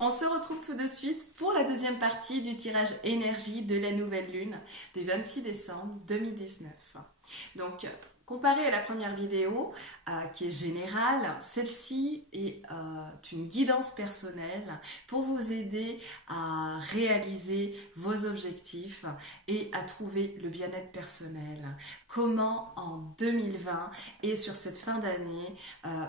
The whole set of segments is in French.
On se retrouve tout de suite pour la deuxième partie du tirage énergie de la nouvelle lune du 26 décembre 2019. Donc, comparé à la première vidéo qui est générale, celle-ci est une guidance personnelle pour vous aider à réaliser vos objectifs et à trouver le bien-être personnel. Comment en 2020 et sur cette fin d'année,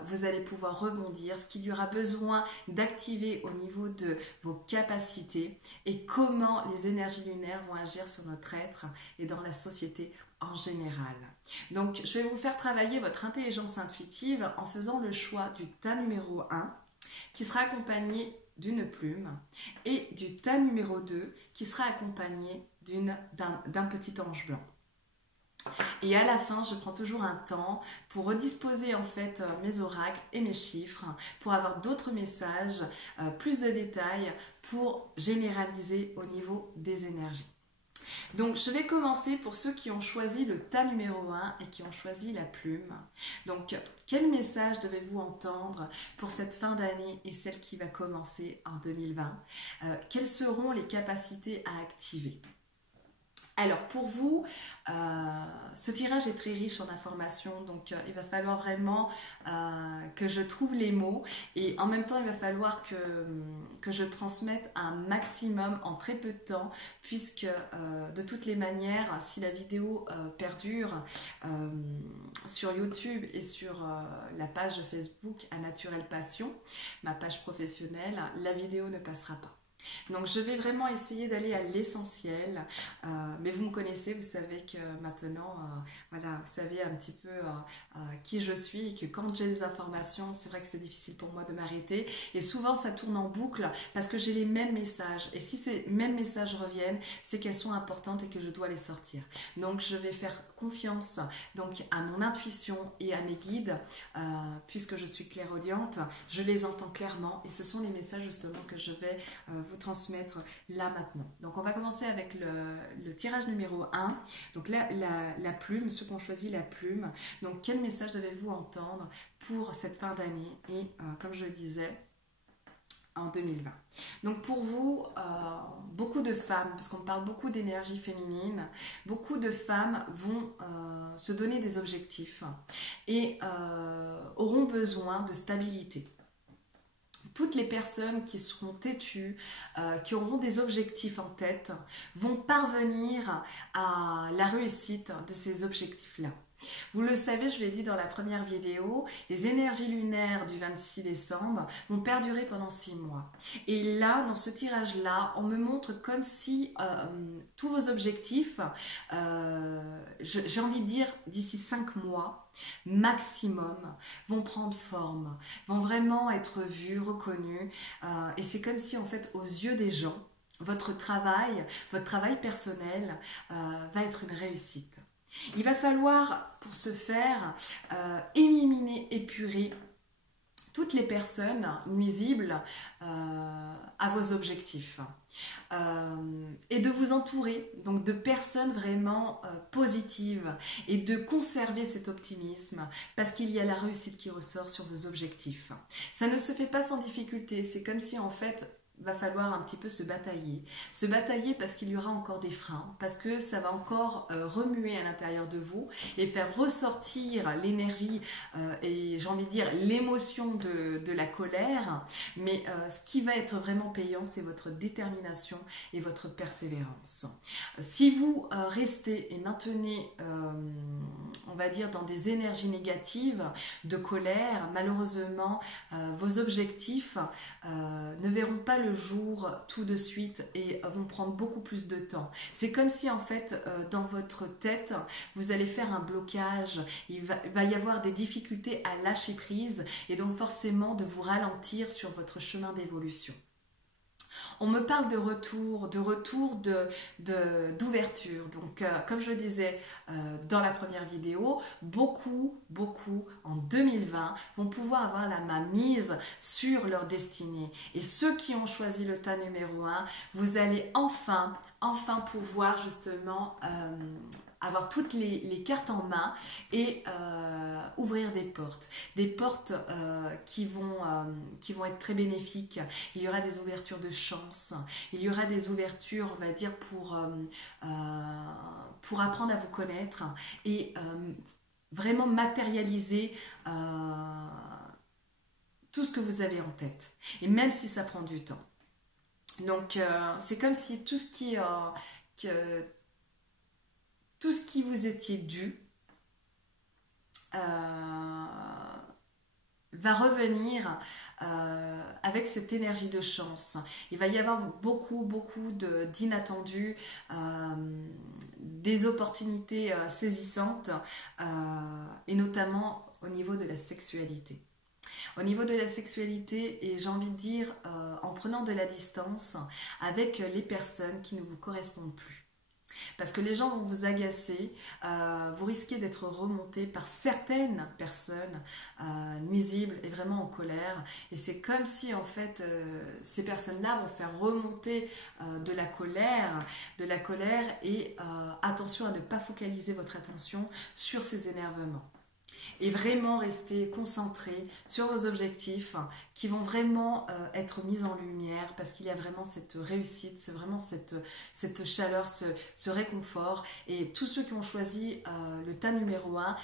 vous allez pouvoir rebondir, ce qu'il y aura besoin d'activer au niveau de vos capacités et comment les énergies lunaires vont agir sur notre être et dans la société en général. Donc, je vais vous faire travailler votre intelligence intuitive en faisant le choix du tas numéro 1 qui sera accompagné d'une plume et du tas numéro 2 qui sera accompagné d'un petit ange blanc. Et à la fin, je prends toujours un temps pour redisposer en fait mes oracles et mes chiffres pour avoir d'autres messages, plus de détails pour généraliser au niveau des énergies. Donc, je vais commencer pour ceux qui ont choisi le tas numéro 1 et qui ont choisi la plume. Donc, quel message devez-vous entendre pour cette fin d'année et celle qui va commencer en 2020 ? Quelles seront les capacités à activer ? Alors pour vous, ce tirage est très riche en informations, donc il va falloir vraiment que je trouve les mots et en même temps il va falloir que je transmette un maximum en très peu de temps puisque de toutes les manières, si la vidéo perdure sur YouTube et sur la page Facebook à Naturel Passion, ma page professionnelle, la vidéo ne passera pas. Donc je vais vraiment essayer d'aller à l'essentiel, mais vous me connaissez, vous savez que maintenant, voilà, vous savez un petit peu qui je suis et que quand j'ai des informations, c'est vrai que c'est difficile pour moi de m'arrêter et souvent ça tourne en boucle parce que j'ai les mêmes messages et si ces mêmes messages reviennent, c'est qu'elles sont importantes et que je dois les sortir. Donc je vais faire confiance donc à mon intuition et à mes guides puisque je suis clairaudiente, je les entends clairement et ce sont les messages justement que je vais vous transmettre là maintenant. Donc on va commencer avec le tirage numéro 1. Donc la plume, ceux qui ont choisi la plume. Donc quel message devez-vous entendre pour cette fin d'année et comme je le disais, en 2020. Donc pour vous, beaucoup de femmes, parce qu'on parle beaucoup d'énergie féminine, beaucoup de femmes vont se donner des objectifs et auront besoin de stabilité. Toutes les personnes qui seront têtues, qui auront des objectifs en tête, vont parvenir à la réussite de ces objectifs-là. Vous le savez, je l'ai dit dans la première vidéo, les énergies lunaires du 26 décembre vont perdurer pendant 6 mois. Et là, dans ce tirage-là, on me montre comme si tous vos objectifs, j'ai envie de dire d'ici 5 mois, maximum, vont prendre forme, vont vraiment être vus, reconnus. Et c'est comme si en fait, aux yeux des gens, votre travail personnel va être une réussite. Il va falloir, pour ce faire, éliminer, épurer toutes les personnes nuisibles à vos objectifs et de vous entourer donc de personnes vraiment positives et de conserver cet optimisme parce qu'il y a la réussite qui ressort sur vos objectifs. Ça ne se fait pas sans difficulté, c'est comme si en fait va falloir un petit peu se batailler parce qu'il y aura encore des freins, parce que ça va encore remuer à l'intérieur de vous et faire ressortir l'énergie et j'ai envie de dire l'émotion de la colère, mais ce qui va être vraiment payant, c'est votre détermination et votre persévérance. Si vous restez et maintenez, on va dire, dans des énergies négatives, de colère, malheureusement, vos objectifs ne verront pas le jour tout de suite et vont prendre beaucoup plus de temps. C'est comme si en fait dans votre tête vous allez faire un blocage, il va y avoir des difficultés à lâcher prise et donc forcément de vous ralentir sur votre chemin d'évolution. On me parle de retour, d'ouverture. Donc, comme je le disais dans la première vidéo, beaucoup en 2020 vont pouvoir avoir la main mise sur leur destinée. Et ceux qui ont choisi le tas numéro 1, vous allez enfin pouvoir justement avoir toutes les cartes en main et ouvrir des portes qui vont être très bénéfiques. Il y aura des ouvertures de chance, il y aura des ouvertures, on va dire, pour apprendre à vous connaître et vraiment matérialiser tout ce que vous avez en tête, et même si ça prend du temps. Donc c'est comme si tout ce qui vous était dû va revenir avec cette énergie de chance. Il va y avoir beaucoup d'inattendus, des opportunités saisissantes, et notamment au niveau de la sexualité. Au niveau de la sexualité, et j'ai envie de dire, en prenant de la distance avec les personnes qui ne vous correspondent plus. Parce que les gens vont vous agacer, vous risquez d'être remonté par certaines personnes nuisibles et vraiment en colère. Et c'est comme si en fait ces personnes-là vont faire remonter de la colère et attention à ne pas focaliser votre attention sur ces énervements. Et vraiment rester concentré sur vos objectifs qui vont vraiment être mis en lumière, parce qu'il y a vraiment cette réussite, cette chaleur, ce réconfort. Et tous ceux qui ont choisi le tas numéro 1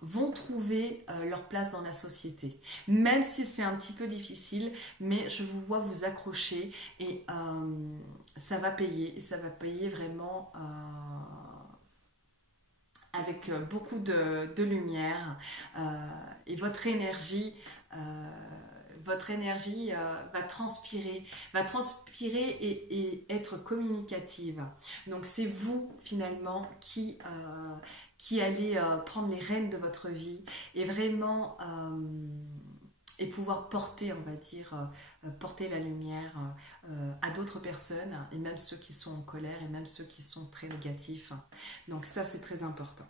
vont trouver leur place dans la société. Même si c'est un petit peu difficile, mais je vous vois vous accrocher et ça va payer. Et ça va payer vraiment avec beaucoup de lumière, et votre énergie va transpirer et être communicative. Donc c'est vous finalement qui allez prendre les rênes de votre vie et vraiment et pouvoir porter, on va dire, porter la lumière à d'autres personnes, et même ceux qui sont en colère et même ceux qui sont très négatifs. Donc ça, c'est très important.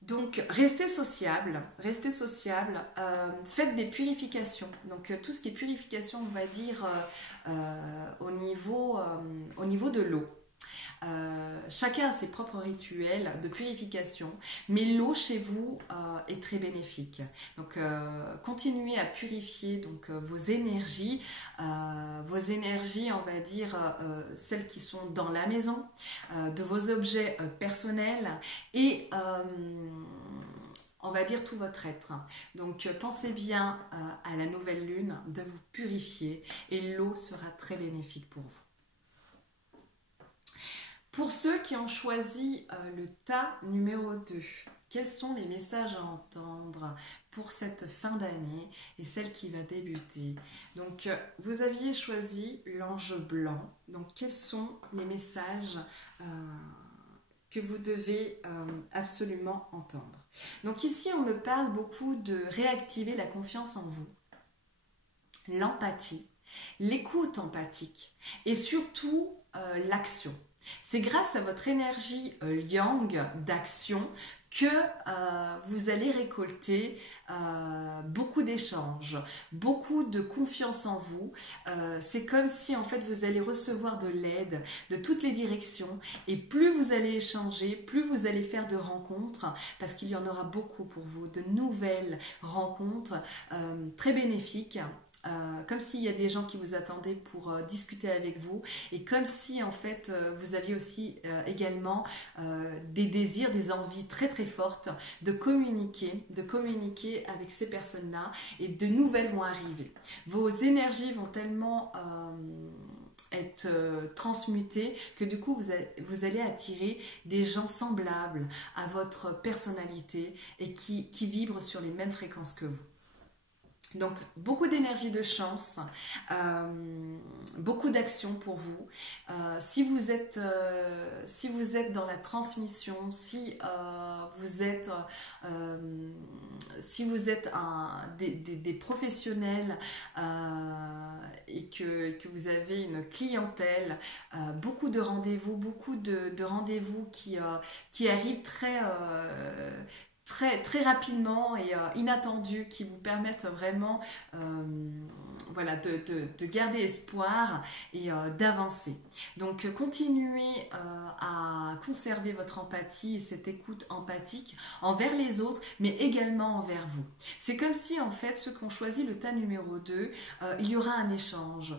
Donc restez sociable, faites des purifications. Donc tout ce qui est purification, on va dire au niveau de l'eau. Chacun a ses propres rituels de purification, mais l'eau chez vous est très bénéfique. Donc continuez à purifier donc vos énergies, on va dire celles qui sont dans la maison, de vos objets personnels et on va dire tout votre être. Donc pensez bien à la nouvelle lune de vous purifier et l'eau sera très bénéfique pour vous. Pour ceux qui ont choisi le tas numéro 2, quels sont les messages à entendre pour cette fin d'année et celle qui va débuter? Donc, vous aviez choisi l'ange blanc. Donc, quels sont les messages que vous devez absolument entendre? Donc, ici, on me parle beaucoup de réactiver la confiance en vous, l'empathie, l'écoute empathique et surtout l'action. C'est grâce à votre énergie yang d'action que vous allez récolter beaucoup d'échanges, beaucoup de confiance en vous. C'est comme si en fait vous allez recevoir de l'aide de toutes les directions, et plus vous allez échanger, plus vous allez faire de rencontres, parce qu'il y en aura beaucoup pour vous, de nouvelles rencontres très bénéfiques. Comme s'il y a des gens qui vous attendaient pour discuter avec vous, et comme si en fait vous aviez aussi également des désirs, des envies très très fortes de communiquer avec ces personnes-là, et de nouvelles vont arriver. Vos énergies vont tellement être transmutées que du coup vous allez attirer des gens semblables à votre personnalité et qui vibrent sur les mêmes fréquences que vous. Donc beaucoup d'énergie de chance, beaucoup d'action pour vous. Si vous êtes dans la transmission, si vous êtes des professionnels et que vous avez une clientèle, beaucoup de rendez-vous, qui arrivent très rapidement et inattendus, qui vous permettent vraiment voilà, de garder espoir et d'avancer. Donc continuez à conserver votre empathie et cette écoute empathique envers les autres, mais également envers vous. C'est comme si en fait ceux qui ont choisi le tas numéro 2, il y aura un échange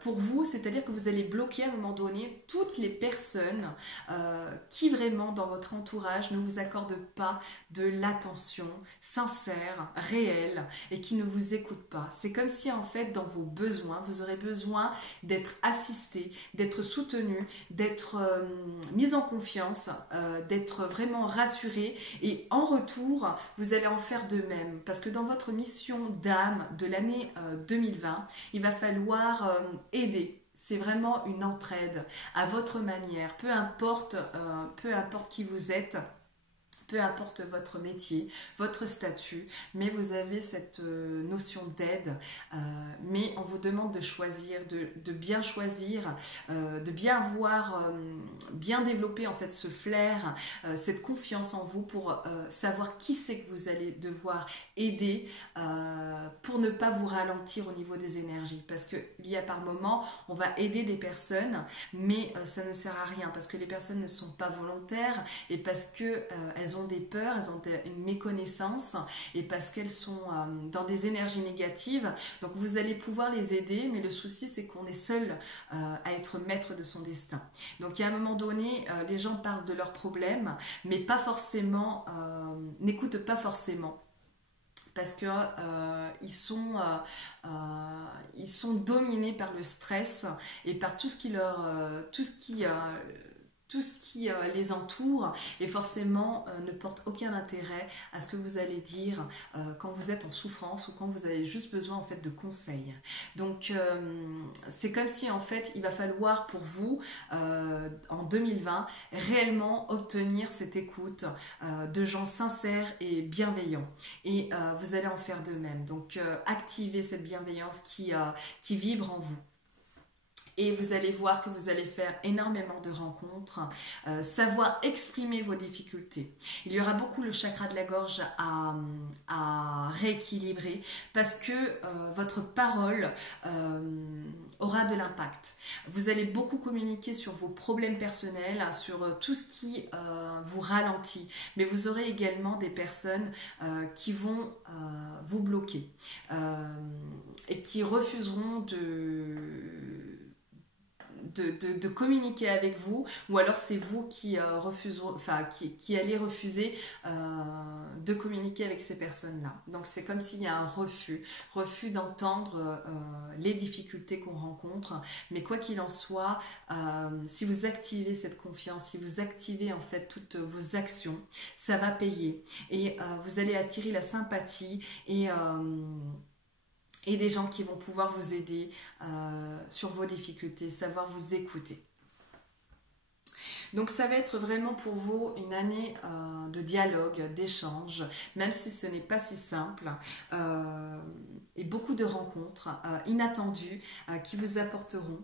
pour vous, c'est-à-dire que vous allez bloquer à un moment donné toutes les personnes qui vraiment dans votre entourage ne vous accordent pas de l'attention sincère, réelle et qui ne vous écoutent pas. C'est comme si en fait dans vos besoins, vous aurez besoin d'être assisté, d'être soutenu, d'être mis en confiance, d'être vraiment rassuré et en retour, vous allez en faire de même parce que dans votre mission d'âme de l'année 2020, il va falloir aider. C'est vraiment une entraide à votre manière, peu importe qui vous êtes. Peu importe votre métier, votre statut, mais vous avez cette notion d'aide, mais on vous demande de choisir, de bien choisir, de bien avoir, bien développer en fait ce flair, cette confiance en vous pour savoir qui c'est que vous allez devoir aider pour ne pas vous ralentir au niveau des énergies. Parce qu'il y a par moments, on va aider des personnes, mais ça ne sert à rien parce que les personnes ne sont pas volontaires et parce que elles ont des peurs, elles ont une méconnaissance et parce qu'elles sont dans des énergies négatives. Donc vous allez pouvoir les aider, mais le souci c'est qu'on est seul à être maître de son destin. Donc il y a un moment donné, les gens parlent de leurs problèmes, mais pas forcément, n'écoutent pas forcément. Parce que ils sont dominés par le stress et par tout ce qui les entoure et forcément ne porte aucun intérêt à ce que vous allez dire quand vous êtes en souffrance ou quand vous avez juste besoin en fait de conseils. Donc c'est comme si en fait il va falloir pour vous en 2020 réellement obtenir cette écoute de gens sincères et bienveillants et vous allez en faire de même. Donc activez cette bienveillance qui vibre en vous. Et vous allez voir que vous allez faire énormément de rencontres, savoir exprimer vos difficultés. Il y aura beaucoup le chakra de la gorge à rééquilibrer parce que votre parole aura de l'impact. Vous allez beaucoup communiquer sur vos problèmes personnels, sur tout ce qui vous ralentit. Mais vous aurez également des personnes qui vont vous bloquer et qui refuseront de communiquer avec vous, ou alors c'est vous qui qui allez refuser de communiquer avec ces personnes-là. Donc c'est comme s'il y a un refus d'entendre les difficultés qu'on rencontre, mais quoi qu'il en soit, si vous activez cette confiance, si vous activez en fait toutes vos actions, ça va payer et vous allez attirer la sympathie et des gens qui vont pouvoir vous aider sur vos difficultés, savoir vous écouter. Donc ça va être vraiment pour vous une année de dialogue, d'échange, même si ce n'est pas si simple, et beaucoup de rencontres inattendues qui vous apporteront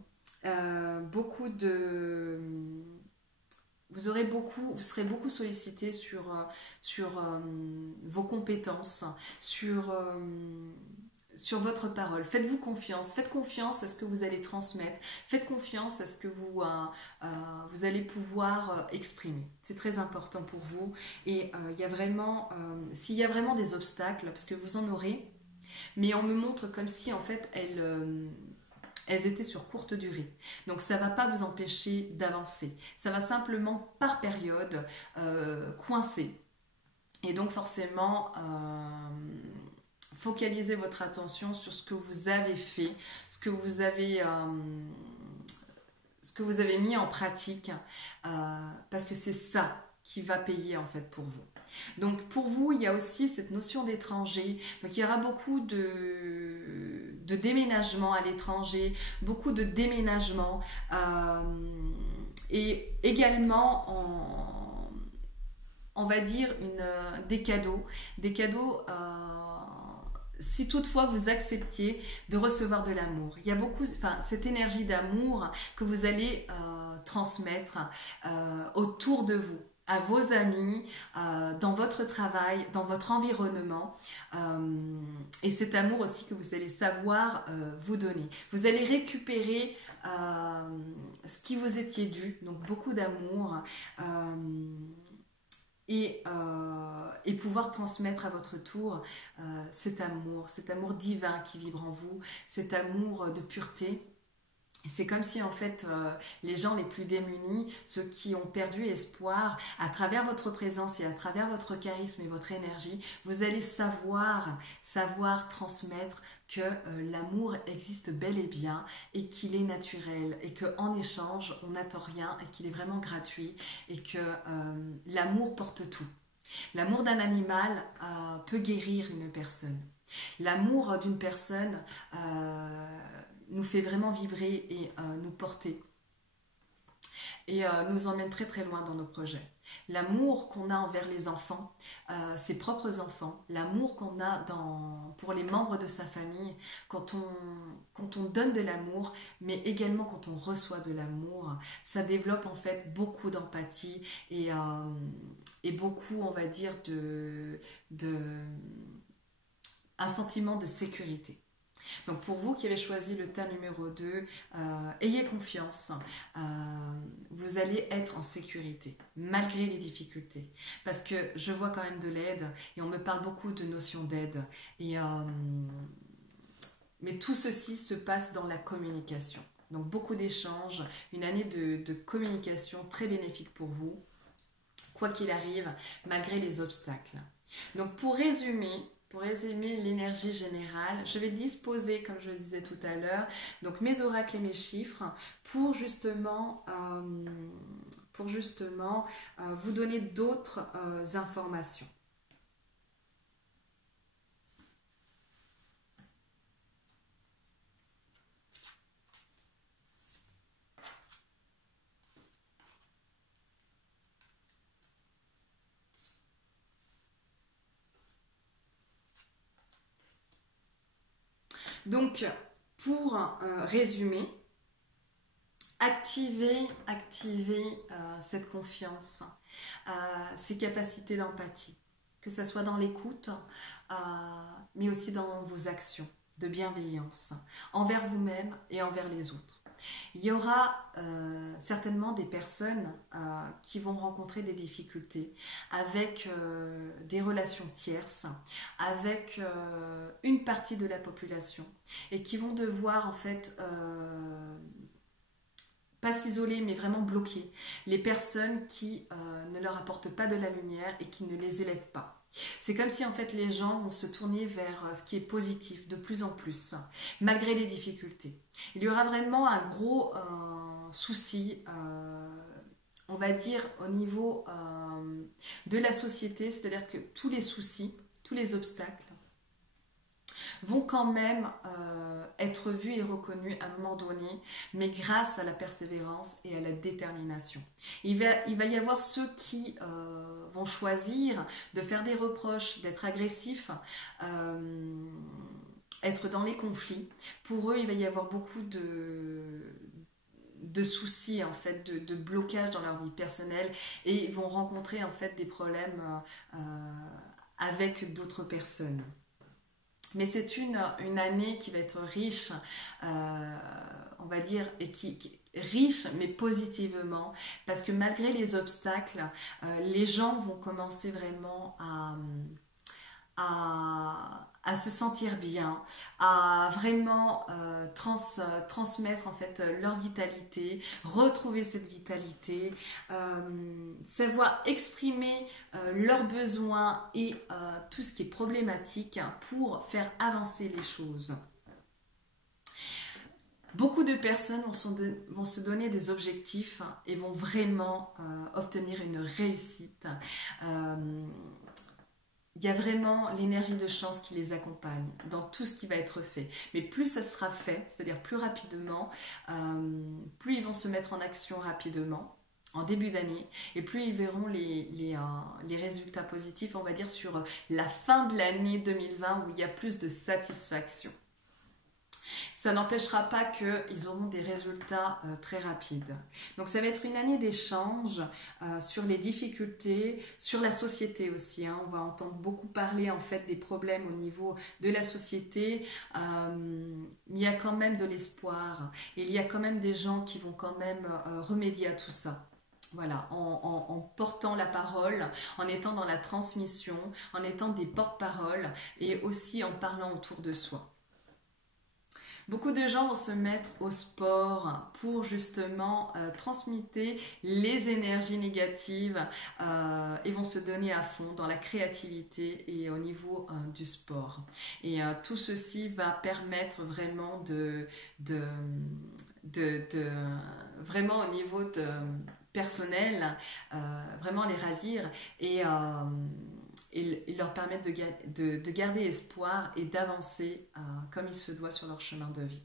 vous serez beaucoup sollicité sur vos compétences, sur votre parole. Faites-vous confiance. Faites confiance à ce que vous allez transmettre. Faites confiance à ce que vous allez pouvoir exprimer. C'est très important pour vous. Et il y a vraiment, s'il y a vraiment des obstacles, parce que vous en aurez, mais on me montre comme si en fait elles étaient sur courte durée. Donc ça ne va pas vous empêcher d'avancer. Ça va simplement par période coincer. Et donc forcément focalisez votre attention sur ce que vous avez fait, ce que vous avez mis en pratique, parce que c'est ça qui va payer en fait pour vous. Donc pour vous, il y a aussi cette notion d'étranger. Donc il y aura beaucoup de déménagements à l'étranger, beaucoup de déménagements et également on va dire des cadeaux. Si toutefois vous acceptiez de recevoir de l'amour. Il y a beaucoup, cette énergie d'amour que vous allez transmettre autour de vous. à vos amis, dans votre travail, dans votre environnement. Et cet amour aussi que vous allez savoir vous donner. Vous allez récupérer ce qui vous étiez dû, donc beaucoup d'amour. Et pouvoir transmettre à votre tour cet amour divin qui vibre en vous, cet amour de pureté. C'est comme si en fait les gens les plus démunis, ceux qui ont perdu espoir, à travers votre présence et à travers votre charisme et votre énergie, vous allez savoir transmettre que l'amour existe bel et bien et qu'il est naturel et qu'en échange on n'attend rien et qu'il est vraiment gratuit et que l'amour porte tout. L'amour d'un animal peut guérir une personne. L'amour d'une personne nous fait vraiment vibrer et nous porter et nous emmène très très loin dans nos projets. L'amour qu'on a envers les enfants, ses propres enfants, l'amour qu'on a pour les membres de sa famille, quand on donne de l'amour, mais également quand on reçoit de l'amour, ça développe en fait beaucoup d'empathie et beaucoup, on va dire, un sentiment de sécurité. Donc pour vous qui avez choisi le tas numéro 2, ayez confiance, vous allez être en sécurité malgré les difficultés. Parce que je vois quand même de l'aide et on me parle beaucoup de notion d'aide. Mais tout ceci se passe dans la communication. Donc beaucoup d'échanges, une année de communication très bénéfique pour vous, quoi qu'il arrive, malgré les obstacles. Donc pour résumer l'énergie générale, je vais disposer, comme je le disais tout à l'heure, donc mes oracles et mes chiffres pour justement vous donner d'autres informations. Donc, pour résumer, activez cette confiance, ces capacités d'empathie, que ce soit dans l'écoute, mais aussi dans vos actions de bienveillance, envers vous-même et envers les autres. Il y aura certainement des personnes qui vont rencontrer des difficultés avec des relations tierces, avec une partie de la population et qui vont devoir en fait pas s'isoler mais vraiment bloquer les personnes qui ne leur apportent pas de la lumière et qui ne les élèvent pas. C'est comme si en fait les gens vont se tourner vers ce qui est positif de plus en plus, malgré les difficultés. Il y aura vraiment un gros souci, on va dire au niveau de la société, c'est-à-dire que tous les soucis, tous les obstacles vont quand même être vus et reconnus à un moment donné, mais grâce à la persévérance et à la détermination. Il va y avoir ceux qui vont choisir de faire des reproches, d'être agressifs, être dans les conflits. Pour eux, il va y avoir beaucoup de soucis, en fait, de blocages dans leur vie personnelle et ils vont rencontrer en fait des problèmes avec d'autres personnes. Mais c'est une année qui va être riche, on va dire, et qui riche mais positivement, parce que malgré les obstacles, les gens vont commencer vraiment à se sentir bien, à vraiment transmettre en fait leur vitalité, retrouver cette vitalité, savoir exprimer leurs besoins et tout ce qui est problématique pour faire avancer les choses. Beaucoup de personnes vont se donner des objectifs et vont vraiment obtenir une réussite. Il y a vraiment l'énergie de chance qui les accompagne dans tout ce qui va être fait. Mais plus ça sera fait, c'est-à-dire plus rapidement, plus ils vont se mettre en action rapidement, en début d'année, et plus ils verront les résultats positifs, on va dire, sur la fin de l'année 2020 où il y a plus de satisfaction. Ça n'empêchera pas qu'ils auront des résultats très rapides. Donc ça va être une année d'échange sur les difficultés, sur la société aussi. Hein. On va entendre beaucoup parler en fait des problèmes au niveau de la société. Il y a quand même de l'espoir. Il y a quand même des gens qui vont quand même remédier à tout ça. Voilà, en portant la parole, en étant dans la transmission, en étant des porte-paroles et aussi en parlant autour de soi. Beaucoup de gens vont se mettre au sport pour justement transmuter les énergies négatives et vont se donner à fond dans la créativité et au niveau du sport. Et tout ceci va permettre vraiment vraiment au niveau de personnel, vraiment les ravir et leur permettre de garder espoir et d'avancer comme il se doit sur leur chemin de vie.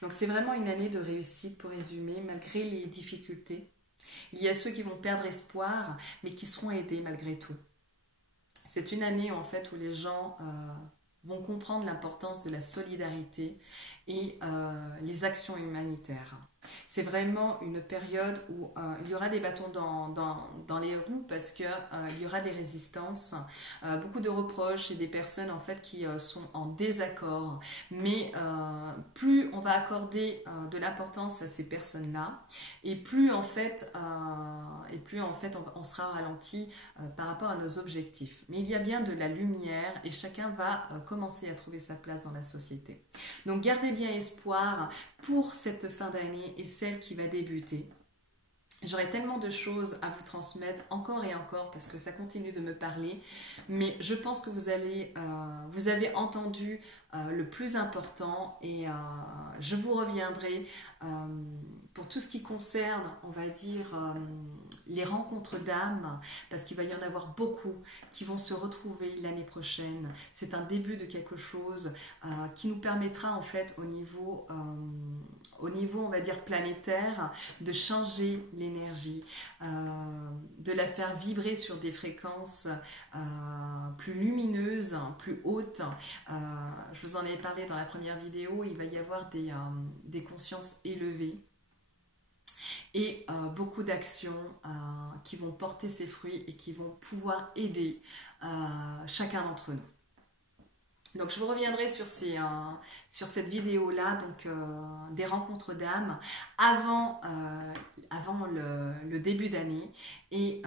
Donc c'est vraiment une année de réussite pour résumer, malgré les difficultés. Il y a ceux qui vont perdre espoir, mais qui seront aidés malgré tout. C'est une année en fait où les gens vont comprendre l'importance de la solidarité et les actions humanitaires. C'est vraiment une période où il y aura des bâtons dans les roues parce que il y aura des résistances, beaucoup de reproches et des personnes en fait qui sont en désaccord. Mais plus on va accorder de l'importance à ces personnes-là, et plus en fait, on sera ralenti par rapport à nos objectifs. Mais il y a bien de la lumière et chacun va commencer à trouver sa place dans la société. Donc gardez bien espoir pour cette fin d'année et celle qui va débuter. J'aurai tellement de choses à vous transmettre encore et encore parce que ça continue de me parler, mais je pense que vous avez entendu le plus important et je vous reviendrai pour tout ce qui concerne, on va dire, les rencontres d'âmes, parce qu'il va y en avoir beaucoup qui vont se retrouver l'année prochaine. C'est un début de quelque chose qui nous permettra en fait au niveau, on va dire, planétaire, de changer l'énergie, de la faire vibrer sur des fréquences plus lumineuses, plus hautes. Je vous en ai parlé dans la première vidéo, il va y avoir des consciences élevées et beaucoup d'actions qui vont porter ses fruits et qui vont pouvoir aider chacun d'entre nous. Donc je vous reviendrai sur cette vidéo-là, donc des rencontres d'âmes avant le début d'année et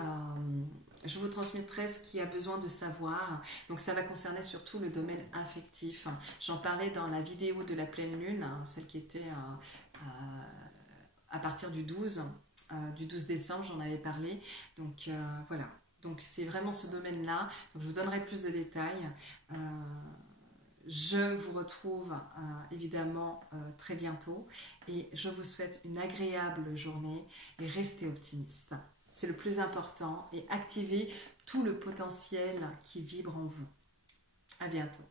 je vous transmettrai ce qu'il y a besoin de savoir. Donc ça va concerner surtout le domaine affectif. J'en parlais dans la vidéo de la pleine lune, celle qui était à partir du 12 décembre, j'en avais parlé. Donc voilà. Donc c'est vraiment ce domaine-là. Donc je vous donnerai plus de détails. Je vous retrouve évidemment très bientôt et je vous souhaite une agréable journée et restez optimiste. C'est le plus important et activez tout le potentiel qui vibre en vous. À bientôt.